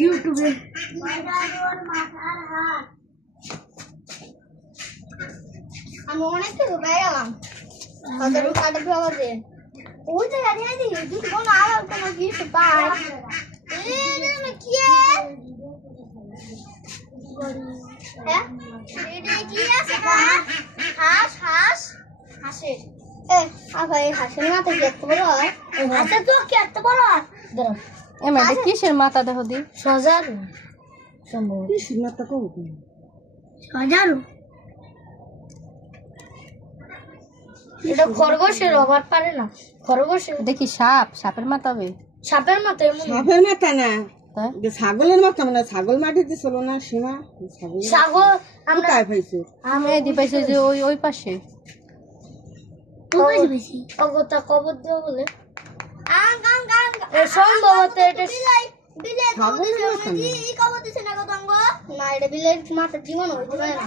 ইউটিউবে আমি অনেক গেলাম। এ কি হ্যাঁ? কি আছে হাঁস হাঁস? হাঁসের। হাঁসের বড় হয়? হাঁসের তো কি এত বড় এমা কিসের মাথা দেখো দি? সজার। সম্ভব। কি সিনারটা কম হাজারো এটা খরগোশের অভাব পারে না। খরগোশের দেখি সাপ? সাপের মাথা হবে? সাপের এমন। সাপের মাথা না। ছাগলের মাথা মানে ছাগল মাটি দিছিল না সীমা। ছাগল আমরা কোথায় পাইছো? আমি পাইছি যে ওই ওই পাশে। অগতা কবর দেওয়া বলে। সম্ভবত এটা বিলের মাথা জীবন হইতে পারে না।